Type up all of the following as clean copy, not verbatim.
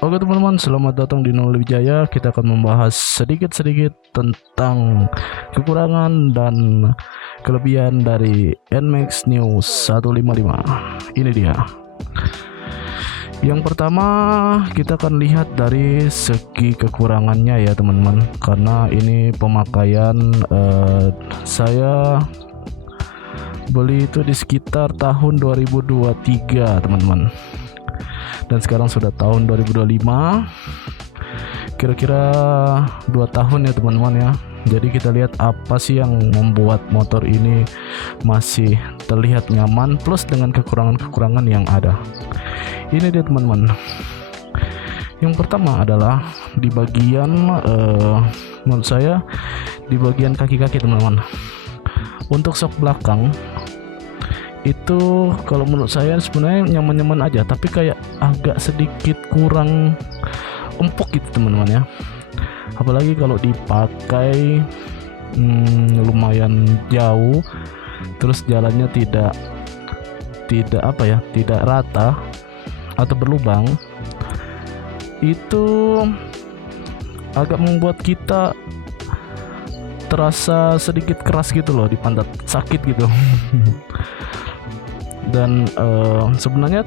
Oke teman-teman, selamat datang di Nol Wijaya. Kita akan membahas sedikit-sedikit tentang kekurangan dan kelebihan dari NMAX News 155. Ini dia. Yang pertama, kita akan lihat dari segi kekurangannya ya teman-teman, karena ini pemakaian saya beli itu di sekitar tahun 2023 teman-teman, dan sekarang sudah tahun 2025, kira-kira 2 tahun ya teman-teman ya. Jadi kita lihat apa sih yang membuat motor ini masih terlihat nyaman plus dengan kekurangan-kekurangan yang ada. Ini dia teman-teman. Yang pertama adalah di bagian menurut saya di bagian kaki-kaki teman-teman. Untuk sok belakang itu kalau menurut saya sebenarnya nyaman-nyaman aja, tapi kayak agak sedikit kurang empuk gitu teman-teman ya. Apalagi kalau dipakai lumayan jauh, terus jalannya tidak rata atau berlubang, itu agak membuat kita terasa sedikit keras gitu loh di pantat, sakit gitu. Dan sebenarnya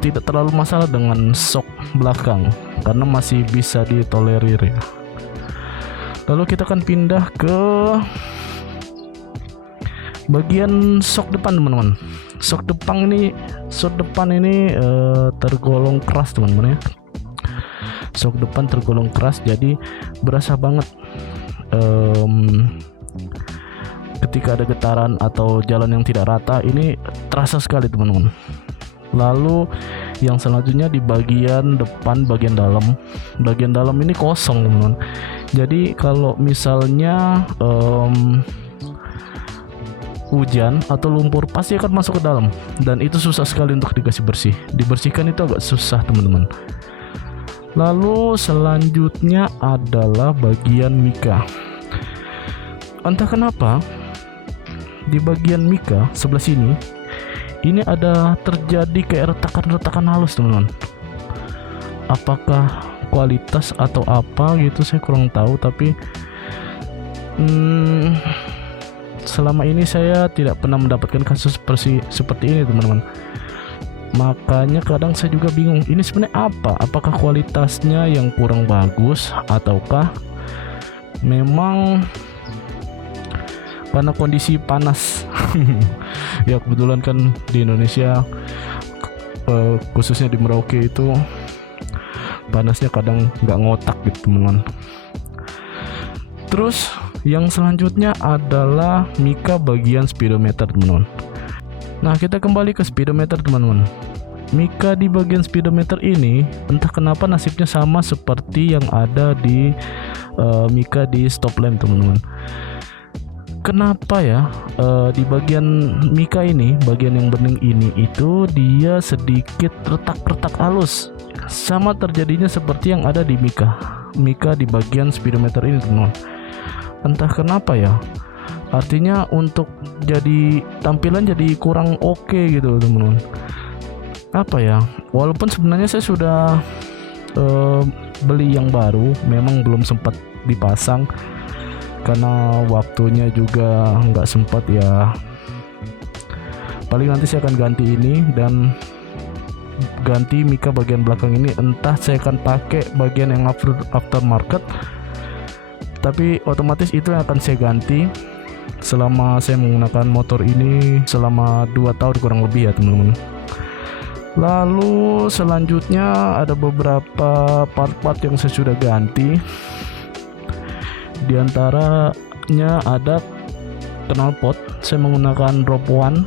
tidak terlalu masalah dengan sok belakang karena masih bisa ditolerir ya. Lalu kita akan pindah ke bagian sok depan teman-teman. Sok depan ini tergolong keras teman-teman ya. Sok depan tergolong keras, jadi berasa banget ketika ada getaran atau jalan yang tidak rata, ini terasa sekali teman-teman. Lalu yang selanjutnya di bagian depan, bagian dalam ini kosong teman-teman. Jadi kalau misalnya hujan atau lumpur pasti akan masuk ke dalam, dan itu susah sekali untuk dikasih bersih. Dibersihkan itu agak susah teman-teman. Lalu selanjutnya adalah bagian mika. Entah kenapa di bagian mika sebelah sini ini ada terjadi kayak retakan-retakan halus teman-teman. Apakah kualitas atau apa gitu saya kurang tahu, tapi selama ini saya tidak pernah mendapatkan kasus seperti ini teman-teman. Makanya kadang saya juga bingung, ini sebenarnya apa? Apakah kualitasnya yang kurang bagus ataukah memang karena kondisi panas? Ya kebetulan kan di Indonesia, khususnya di Merauke itu panasnya kadang nggak ngotak gitu teman-teman. Terus yang selanjutnya adalah mika bagian speedometer teman-teman. Nah kita kembali ke speedometer teman-teman. Mika di bagian speedometer ini entah kenapa nasibnya sama seperti yang ada di mika di stop lamp teman-teman. Kenapa ya di bagian mika ini, bagian yang bening ini itu dia sedikit retak-retak halus, sama terjadinya seperti yang ada di mika di bagian speedometer ini teman-teman. Entah kenapa ya, artinya untuk jadi tampilan jadi kurang oke gitu teman-teman. Apa ya, walaupun sebenarnya saya sudah beli yang baru, memang belum sempat dipasang karena waktunya juga nggak sempat ya. Paling nanti saya akan ganti ini dan ganti mika bagian belakang ini. Entah saya akan pakai bagian yang aftermarket, tapi otomatis itu yang akan saya ganti selama saya menggunakan motor ini selama 2 tahun kurang lebih ya teman-teman. Lalu selanjutnya ada beberapa part-part yang saya sudah ganti. Di antaranya ada knalpot, saya menggunakan Rope One,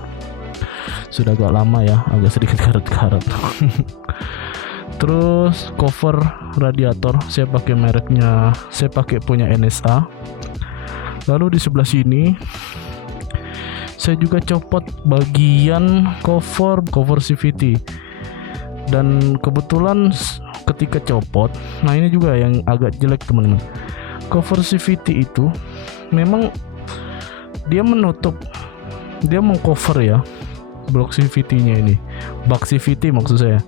sudah agak lama ya, agak sedikit karat-karat. Terus cover radiator saya pakai mereknya, saya pakai punya NSA. Lalu di sebelah sini saya juga copot bagian cover CVT, dan kebetulan ketika copot, nah ini juga yang agak jelek teman-teman. Cover CVT itu memang dia menutup, dia mengcover ya blok CVT-nya ini, bak CVT maksud saya.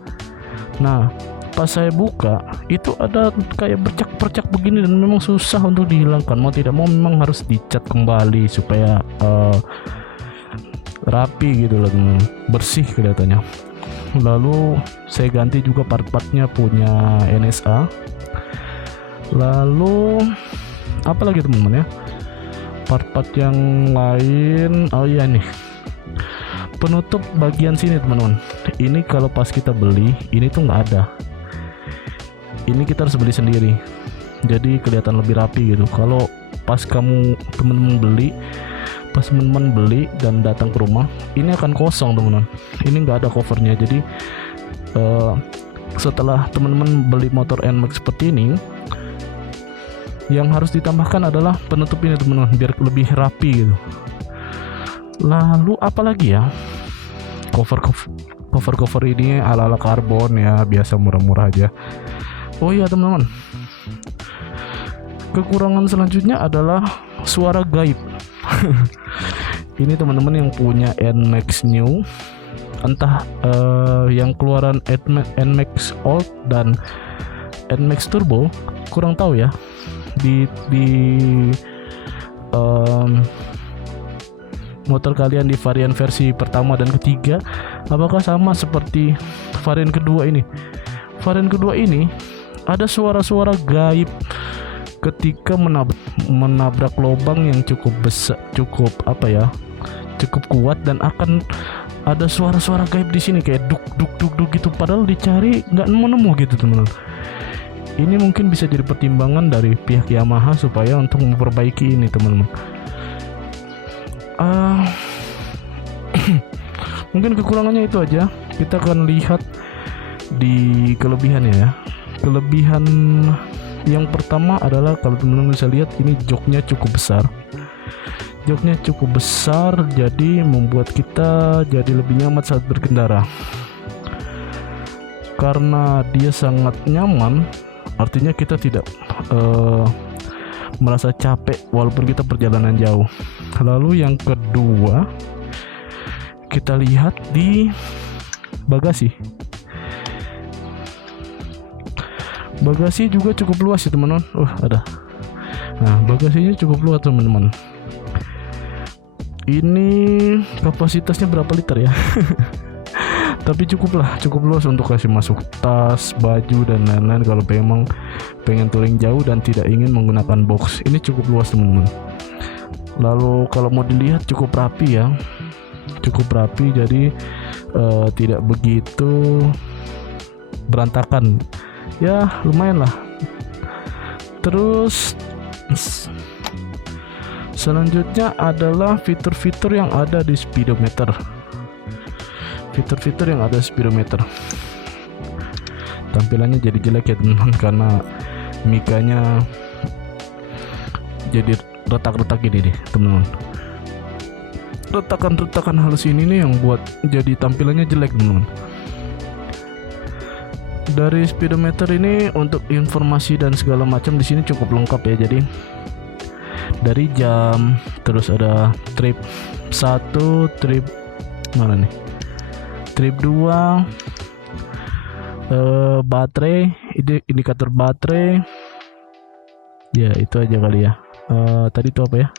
Nah pas saya buka itu ada kayak bercak-bercak begini dan memang susah untuk dihilangkan. Mau tidak mau memang harus dicat kembali supaya rapi gitu loh, bersih kelihatannya. Lalu saya ganti juga part-partnya punya NSA. Lalu apa lagi teman-teman ya, part-part yang lain. Oh iya nih, penutup bagian sini teman-teman. Ini kalau pas kita beli ini tuh nggak ada, ini kita harus beli sendiri, jadi kelihatan lebih rapi gitu. Kalau pas teman-teman beli dan datang ke rumah, ini akan kosong teman-teman, ini nggak ada covernya. Jadi setelah teman-teman beli motor NMAX seperti ini, yang harus ditambahkan adalah penutup ini teman-teman, biar lebih rapi gitu. Lalu apalagi ya, cover ini ala-ala karbon ya, biasa murah-murah aja. Oh iya teman-teman, kekurangan selanjutnya adalah suara gaib. Ini teman-teman yang punya NMAX New, entah yang keluaran NMAX Old dan NMAX Turbo, kurang tahu ya. Di motor kalian di varian versi pertama dan ketiga, apakah sama seperti varian kedua ini? Varian kedua ini ada suara-suara gaib ketika menabrak lubang yang cukup besar, cukup kuat, dan akan ada suara-suara gaib di sini kayak duk gitu, padahal dicari nggak nemu gitu teman-teman. Ini mungkin bisa jadi pertimbangan dari pihak Yamaha supaya untuk memperbaiki ini teman-teman. Mungkin kekurangannya itu aja. Kita akan lihat di kelebihannya ya. Kelebihan yang pertama adalah, kalau teman-teman bisa lihat, ini joknya cukup besar. Joknya cukup besar, jadi membuat kita jadi lebih nyaman saat berkendara. Karena dia sangat nyaman, artinya kita tidak merasa capek walaupun kita perjalanan jauh. Lalu yang kedua, kita lihat di bagasi. Bagasi juga cukup luas ya teman-teman. Ada. Nah, bagasinya cukup luas teman-teman. Ini kapasitasnya berapa liter ya? Tapi cukup luas untuk kasih masuk tas, baju dan lain-lain kalau memang pengen touring jauh dan tidak ingin menggunakan box. Ini cukup luas teman-teman. Lalu kalau mau dilihat cukup rapi ya, jadi tidak begitu berantakan ya, lumayan lah. Terus selanjutnya adalah fitur-fitur yang ada di speedometer. Fitur-fitur yang ada speedometer. Tampilannya jadi jelek ya teman-teman, karena mikanya jadi retak-retak gini deh teman-teman. Retakan-retakan halus ini nih yang buat jadi tampilannya jelek teman-teman. Dari speedometer ini untuk informasi dan segala macam di sini cukup lengkap ya. Jadi dari jam, terus ada trip 1, trip mana nih? Trip 2, baterai, indikator baterai. Ya itu aja kali ya. Tadi itu apa ya?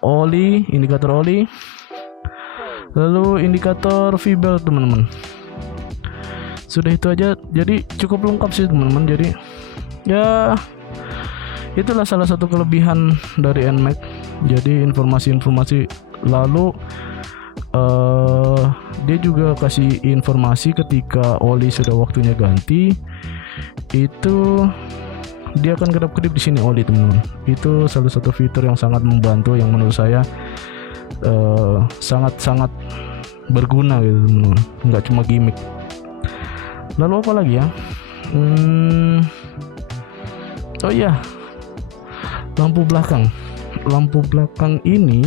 Oli, indikator oli. Lalu indikator V-belt teman-teman. Sudah itu aja. Jadi cukup lengkap sih teman-teman. Jadi ya itulah salah satu kelebihan dari NMAX. Jadi informasi-informasi. Lalu dia juga kasih informasi ketika oli sudah waktunya ganti, itu dia akan kedap-kedip di sini oli teman-teman. Itu salah satu fitur yang sangat membantu, yang menurut saya sangat-sangat berguna gitu teman-teman, nggak cuma gimmick. Lalu apa lagi ya? Oh iya, lampu belakang ini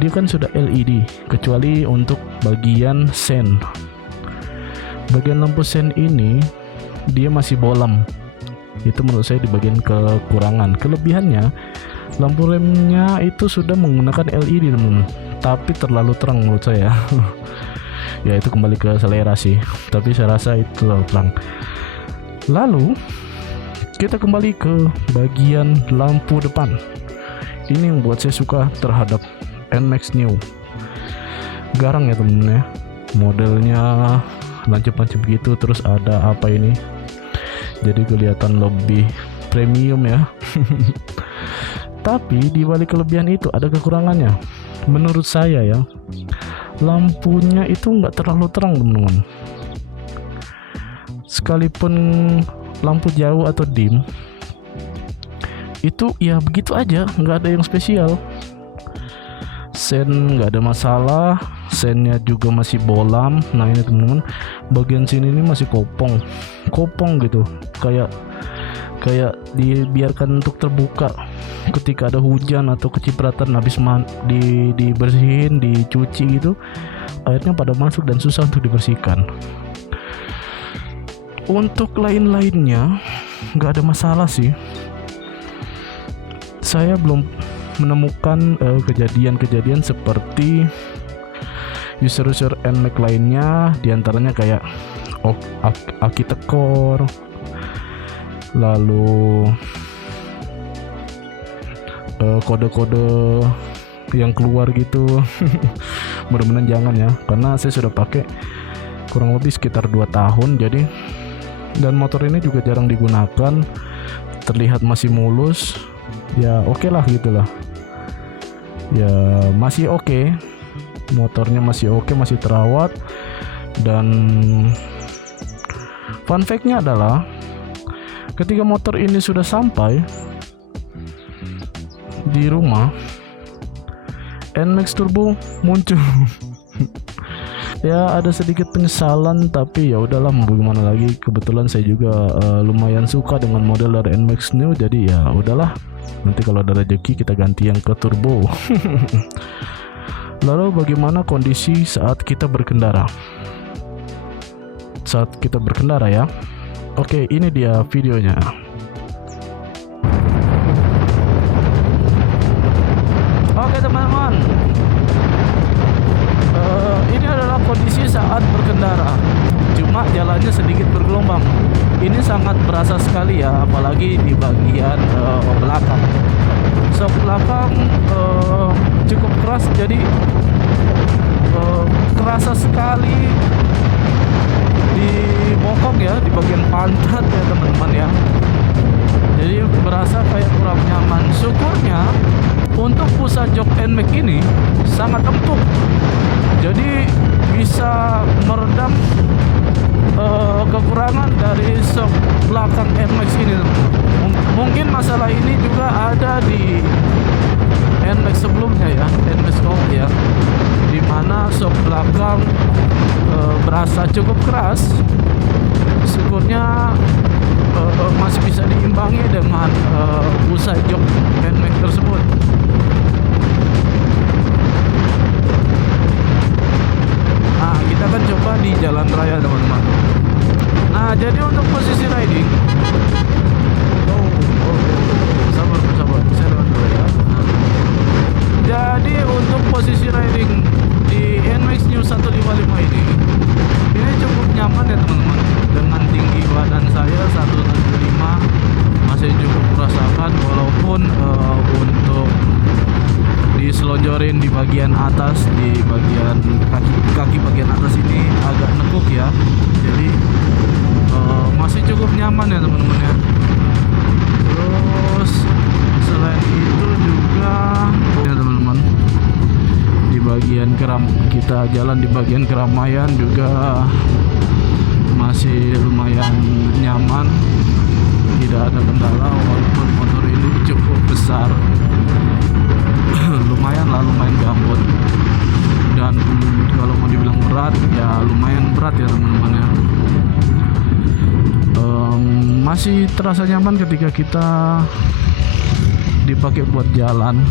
dia kan sudah LED, kecuali untuk bagian sen. Bagian lampu sen ini dia masih bolam. Itu menurut saya di bagian kekurangan. Kelebihannya, lampu remnya itu sudah menggunakan LED teman-teman, tapi terlalu terang menurut saya. Ya itu kembali ke selera sih, tapi saya rasa itu terang. Lalu kita kembali ke bagian lampu depan. Ini yang buat saya suka terhadap NMAX New. Garang ya temen-temen ya, modelnya lancip-lancip gitu, terus ada apa ini, jadi kelihatan lebih premium ya. Tapi di balik kelebihan itu ada kekurangannya menurut saya ya. Lampunya itu nggak terlalu terang teman-teman, sekalipun lampu jauh atau dim itu ya begitu aja, nggak ada yang spesial. Sen nggak ada masalah, sennya juga masih bolam. Nah ini teman-teman, bagian sini ini masih kopong gitu, kayak dibiarkan untuk terbuka. Ketika ada hujan atau kecipratan habis dibersihin, dicuci gitu, airnya pada masuk dan susah untuk dibersihkan. Untuk lain-lainnya nggak ada masalah sih. Saya belum menemukan kejadian-kejadian seperti user NMAX lainnya, diantaranya kayak aki tekor, lalu kode-kode yang keluar gitu. Mudah-mudahan jangan ya, karena saya sudah pakai kurang lebih sekitar 2 tahun jadi, dan motor ini juga jarang digunakan, terlihat masih mulus ya. Oke lah gitulah ya, masih oke. Motornya masih oke, masih terawat. Dan fun fact-nya adalah ketika motor ini sudah sampai di rumah, NMAX Turbo muncul. Ya ada sedikit penyesalan, tapi ya udahlah, mau bagaimana lagi. Kebetulan saya juga lumayan suka dengan model dari NMAX New, jadi ya udahlah, nanti kalau ada rezeki kita ganti yang ke turbo. Lalu bagaimana kondisi saat kita berkendara? Saat kita berkendara ya. Oke, ini dia videonya. Oke teman-teman, ini adalah kondisi saat berkendara. Cuma jalannya sedikit bergelombang. Ini sangat berasa sekali ya, apalagi di bagian belakang. Sok belakang cukup keras, jadi kerasa sekali di bokong ya, di bagian pantat ya teman-teman ya. Jadi berasa kayak kurang nyaman. Syukurnya untuk pusat jok NMAX ini sangat empuk, jadi bisa meredam kekurangan dari sok belakang NMAX ini. Mungkin masalah ini juga ada di NMAX sebelumnya ya, NMAX Gold ya, dimana sok belakang berasa cukup keras. Syukurnya masih bisa diimbangi dengan pusat jok NMAX tersebut. Nah kita akan coba di jalan raya teman-teman. Nah jadi untuk posisi riding, sabar, saya lewat dulu ya. Jadi untuk posisi riding di NMAX New 155 ini cukup nyaman ya teman-teman. Dengan tinggi badan saya 175 masih cukup merasakan, walaupun untuk diselonjorin di bagian atas, di bagian kaki bagian atas ini agak nekuk ya. Jadi masih cukup nyaman ya teman-teman ya. Terus selain itu juga ya teman-teman, di bagian kita jalan di bagian keramaian juga masih lumayan nyaman, tidak ada kendala. Walaupun motor ini cukup besar, lumayan gambut, dan kalau mau dibilang berat ya lumayan berat ya teman-teman ya. Masih terasa nyaman ketika kita dipakai buat jalan.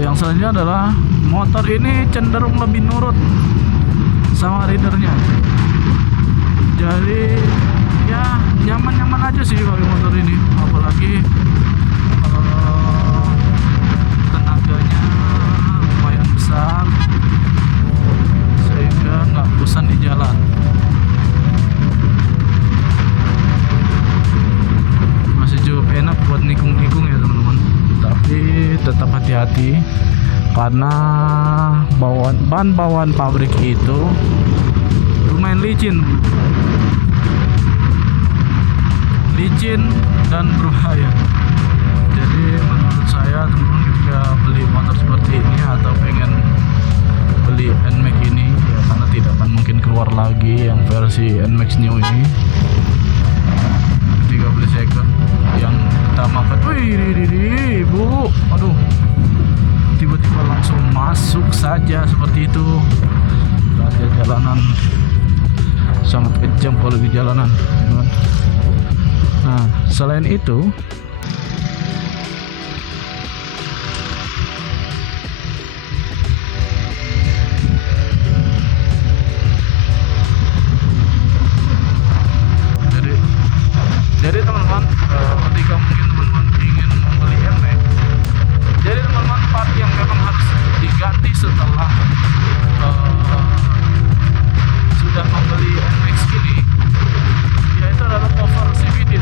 Yang selanjutnya adalah motor ini cenderung lebih nurut sama ridernya, jadi ya nyaman-nyaman aja sih pakai motor ini. Apalagi tenaganya lumayan besar, jalan. Masih cukup enak buat nikung-nikung ya teman-teman, tapi tetap hati-hati karena bahan bawaan pabrik itu lumayan licin dan berbahaya. Jadi menurut saya teman-teman ketika beli motor seperti ini atau pengen beli NMAX ini ya, karena tidak akan mungkin keluar lagi yang versi NMAX New ini, ketika beli second yang utamakan, wih bu, aduh, tiba-tiba langsung masuk saja seperti itu. Ada jalanan sangat kejam kalau di jalanan, teman. Nah, selain itu jadi teman-teman, ketika mungkin teman-teman ingin membeli NMAX, jadi teman-teman part yang memang harus diganti setelah sudah membeli NMAX ini, yaitu adalah cover CVT.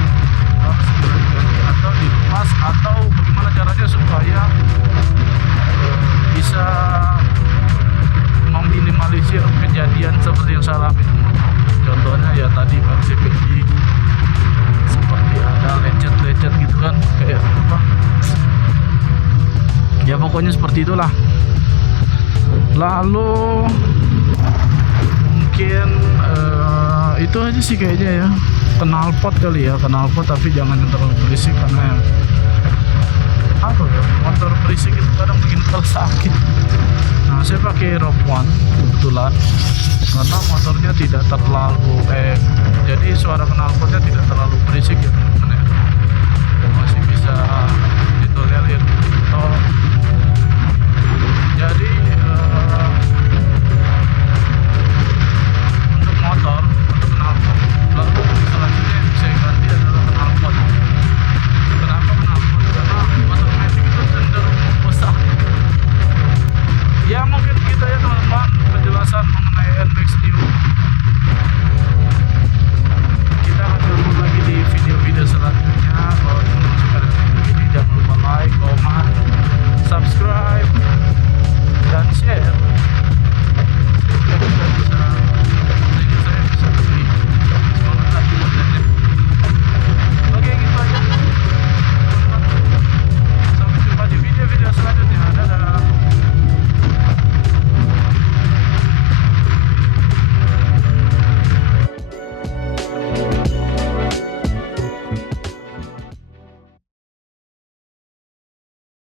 Harus diganti atau dilepas, atau bagaimana caranya supaya bisa meminimalisir kejadian seperti yang saya alami. Contohnya ya tadi Bang CVT seperti ada lecet-lecet gitu kan, kayak apa ya, pokoknya seperti itulah. Lalu mungkin itu aja sih kayaknya ya, knalpot kali ya, knalpot, tapi jangan yang terlalu berisik karena apa ya, motor berisik itu kadang bikin kepala sakit. Nah, saya pakai Rogue One kebetulan karena motornya tidak terlalu jadi suara knalpotnya tidak terlalu berisik ya teman-teman ya, masih bisa ditolerir.